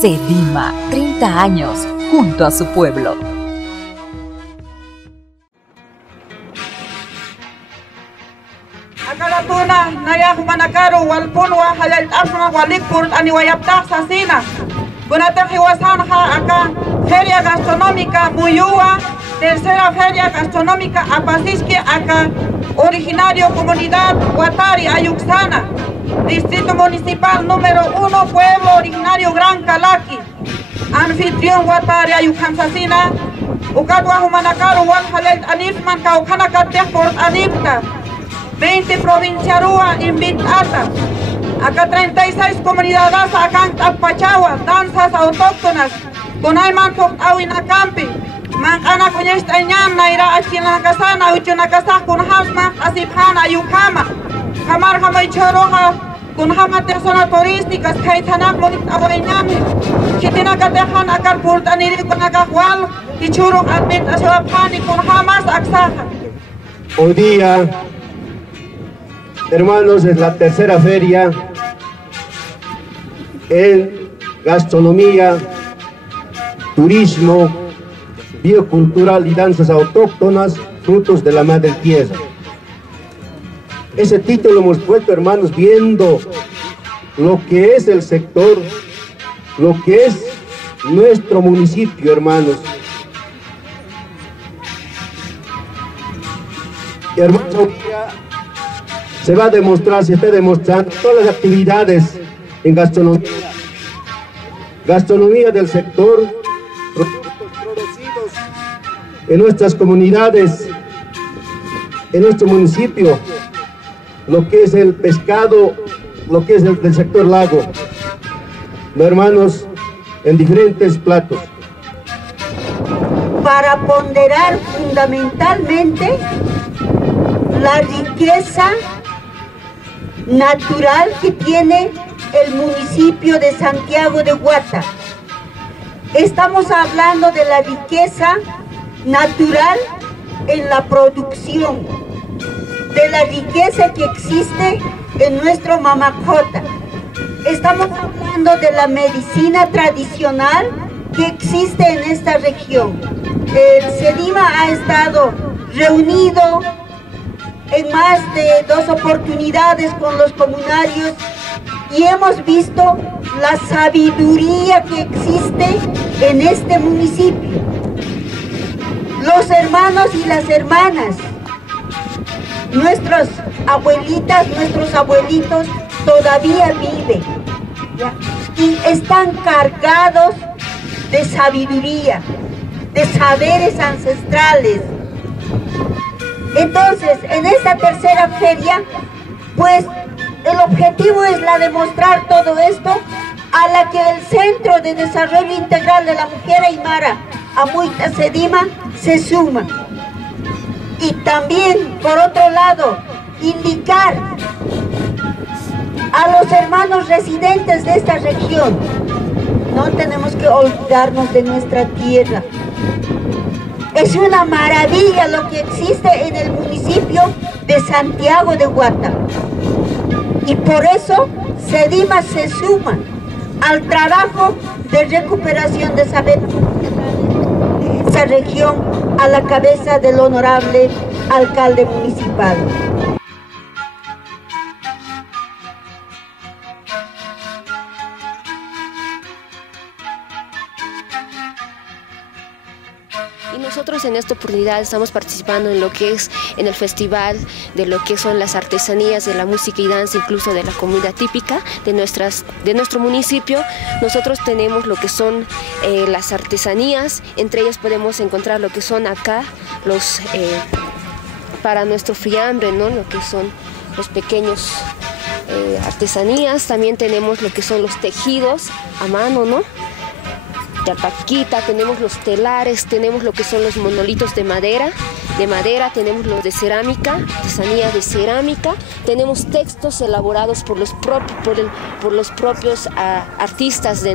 Sedima, 30 años junto a su pueblo. Akalatuna, nayah manakaru, walpunwa, halal asma, walikpur, aniwayaptak sasina. Gunata hiwasanha acá, Feria Gastronómica Buyúa, tercera Feria Gastronómica Apasisque acá, originario Comunidad Huatari Ayuxana, Distrito Municipal número 1, Pueblo Originario Gran Calaki, anfitrión Huatari Ayuxansasina, Ucatwa Humanakaru, Walhalel Anifman, Caucanacatech por Anifta, 20 provincia Rúa invitada. Acá 36 comunidades acá en Tapachagua, danzas autóctonas, con ayman awina campi, mancana con esta ñam naira achina casana, uchuna casa con hasma, asipana yukama, jamar jamay choroja, con hama zona turísticas, kaitanak modit awainami, kitina katehan akar purtaniri con akahual, y churuk admit aswapani con hamas aksaja. Hoy día, hermanos, es la tercera feria en gastronomía, turismo, biocultural y danzas autóctonas, frutos de la madre tierra. Ese título hemos puesto, hermanos, viendo lo que es el sector, lo que es nuestro municipio, hermanos. Y hermanos, se va a demostrar, se está demostrando todas las actividades en gastronomía del sector, productos producidos en nuestras comunidades, en nuestro municipio, lo que es el pescado, lo que es el del sector lago, ¿no, hermanos? En diferentes platos. Para ponderar fundamentalmente la riqueza natural que tiene el municipio de Santiago de Guata. Estamos hablando de la riqueza natural en la producción, de la riqueza que existe en nuestro Mamacota. Estamos hablando de la medicina tradicional que existe en esta región. El Sedima ha estado reunido en más de 2 oportunidades con los comunarios y hemos visto la sabiduría que existe en este municipio. Los hermanos y las hermanas, nuestras abuelitas, nuestros abuelitos todavía viven, ¿ya? Y están cargados de sabiduría, de saberes ancestrales. Entonces, en esta tercera feria, pues el objetivo es la de mostrar todo esto a la que el Centro de Desarrollo Integral de la Mujer Aymara, Amuita Sedima, se suma. Y también, por otro lado, indicar a los hermanos residentes de esta región, no tenemos que olvidarnos de nuestra tierra. Es una maravilla lo que existe en el municipio de Santiago de Guata. Y por eso Sedima se suma al trabajo de recuperación de saberes de esa región a la cabeza del honorable alcalde municipal. Y nosotros en esta oportunidad estamos participando en lo que es en el festival de lo que son las artesanías de la música y danza, incluso de la comida típica de nuestro municipio. Nosotros tenemos lo que son las artesanías, entre ellas podemos encontrar lo que son acá los para nuestro fiambre, ¿no? Lo que son los pequeños artesanías. También tenemos lo que son los tejidos a mano, ¿no? Paquita, tenemos los telares, tenemos lo que son los monolitos de madera, tenemos los de cerámica, artesanía de cerámica, tenemos textos elaborados por los propios artistas de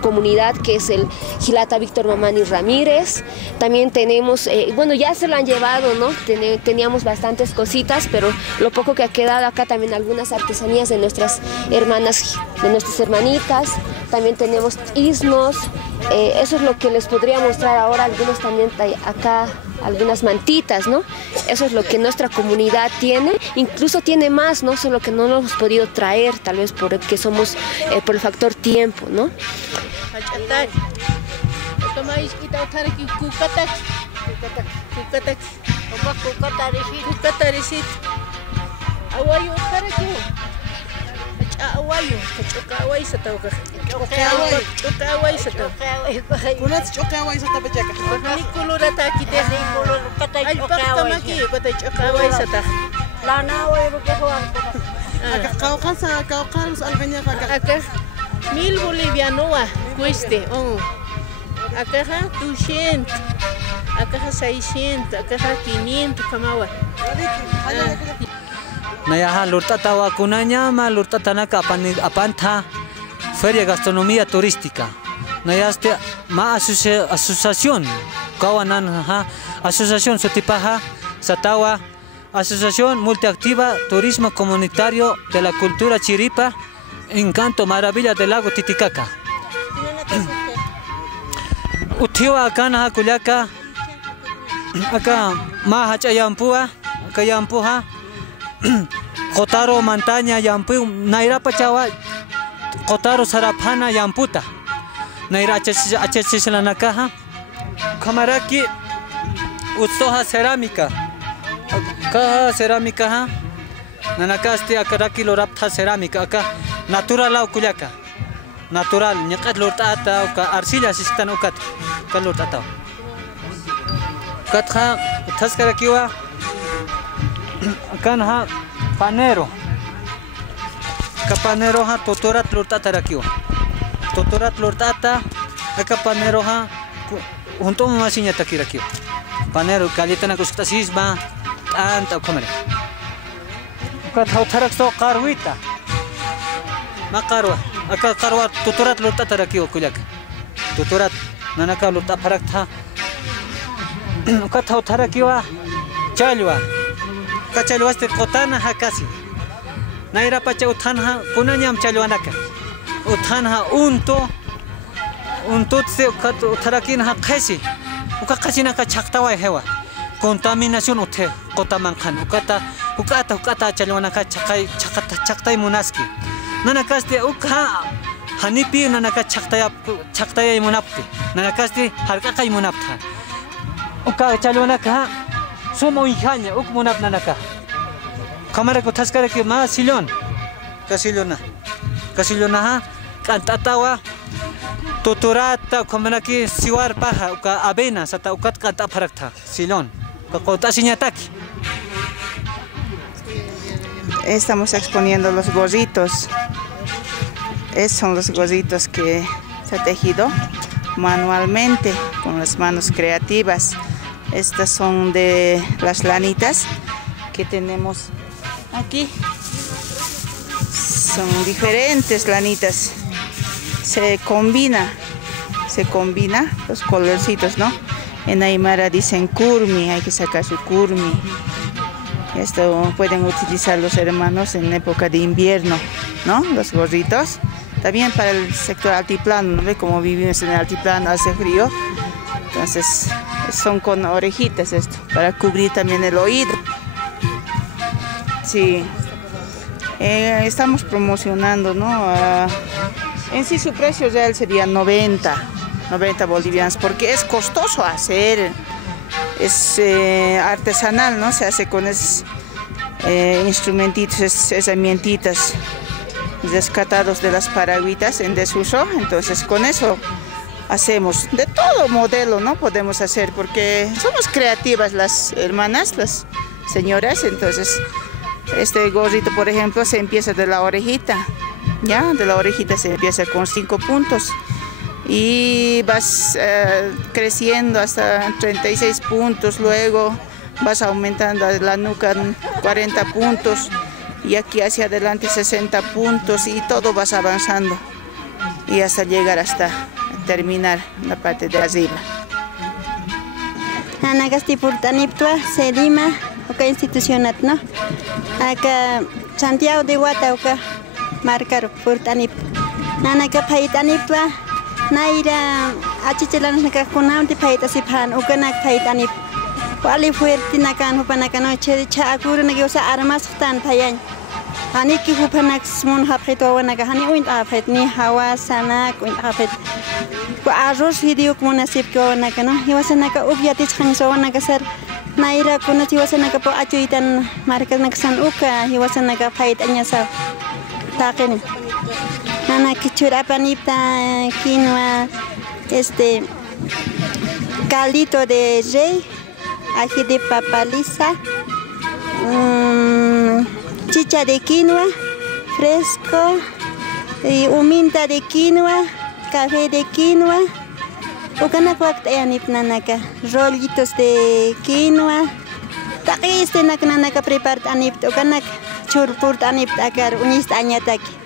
comunidad, que es el Gilata Víctor Mamani Ramírez. También tenemos, bueno, ya se lo han llevado, ¿no? Teníamos bastantes cositas, pero lo poco que ha quedado acá, también algunas artesanías de nuestras hermanas, de nuestras hermanitas. También tenemos isnos, eso es lo que les podría mostrar ahora. Algunos también acá, algunas mantitas, ¿no? Eso es lo que nuestra comunidad tiene, incluso tiene más, ¿no? Solo que no lo hemos podido traer, tal vez porque somos por el factor tiempo, ¿no? Mil boliviano cueste, acá 200, acá 600, acá 500 kamawa. Nayaha lurtata wakunanya ma lurtata naka apanta feria gastronomía turística. Nayaste ma asociación kawanan asociación sotipaha satawa asociación multiactiva turismo comunitario de la cultura chiripa encanto maravilla del lago Titicaca. Utiwa acá na kuliaka acá ma hachayampua acá yampuha Kotaro montaña yampu naira pachawa Kotaro sarapana yamputa naira achesila nakaha kamaraki utsoha cerámica kaha cerámica ha nanakaste akaraki lorapta cerámica acá natural au kuliaka natural nyakat lortata ka arcilla sistan ukat kan lortata katha taskarakiwa kan ha panero kapanero ha totorat lortata rakiwa totorat lortata aka panero ha junto masinya takirakiwa panero kalitana kuskta sisma anta kamera katha tharak so qarwita makarwa aka qarwa totorat lortata rakiwa kulak totorat nanaka lorta parakta katha tharakiwa chalwa Kachalwaste kotana hakasi naira pacha uthanha kunanyam chalwanaka uthanha unto se utharakin ha khaisi ukakasina ka chaktawa hewa contaminación uthe kotaman khan ukata chalwanaka chaktai munaski nanakaste ukha hanipi nanaka chaktaya munapti nanakaste harkakai munaptha uka chalwanaka Sumo injanya uk munap nanaka. Kamera ko taskara ki ma silon. Kasilona ha kantatawa totorata kamera ki siwar paha uka avena sata ukat kanta parakta silon. Ko tasiñataki. Estamos exponiendo los gorritos. Estos son los gorritos que se ha tejido manualmente con las manos creativas. Estas son de las lanitas que tenemos aquí. Son diferentes lanitas. Se combina los colorcitos, ¿no? En Aymara dicen curmi, hay que sacar su curmi. Esto pueden utilizar los hermanos en época de invierno, ¿no? Los gorritos. También para el sector altiplano, ¿no ve? Como vivimos en el altiplano, hace frío. Entonces son con orejitas esto, para cubrir también el oído. Sí, estamos promocionando, ¿no? En sí su precio real sería 90 bolivianos, porque es costoso hacer, es artesanal, ¿no? Se hace con esos instrumentitos, esas herramientitas rescatados de las paragüitas en desuso. Entonces con eso hacemos de todo modelo, ¿no? Podemos hacer, porque somos creativas las hermanas, las señoras. Entonces este gorrito, por ejemplo, se empieza de la orejita, ya, de la orejita se empieza con 5 puntos y vas creciendo hasta 36 puntos, luego vas aumentando a la nuca 40 puntos y aquí hacia adelante 60 puntos y todo vas avanzando. y hasta llegar hasta terminar la parte de arriba. Anagasti Purtaniptua, Selima, oka institucionat, ¿no? Acá Santiago de Guata, oka marcar Purtanip. Nanaga Paitaniptua, Naira, Achichelan Nakakunam de Paitasipan, Okanak Paitanip. Kuali fuerte nakan hupanakan che chakura nagosa armas tan payan. Hani ki hupanak smun hapito wanaga hani uint afet ni hawa sana uint afet. Ku arroz video munasib ko nakano hiwasanaka ubyati chanso wanaga sar naira kuna hiwasanaka po achuitan markas naksan uka hiwasanaka pait anyasa takin. Nana kichura panipta quinoa caldito de rey, ají de papa lisa, chicha de quinoa fresco, huminta de quinoa, café de quinoa, ukanak waktayanip nanaka, rollitos de quinoa, takis de nanaka preparat anip, ukanak churpurt anip akar unis anyataki.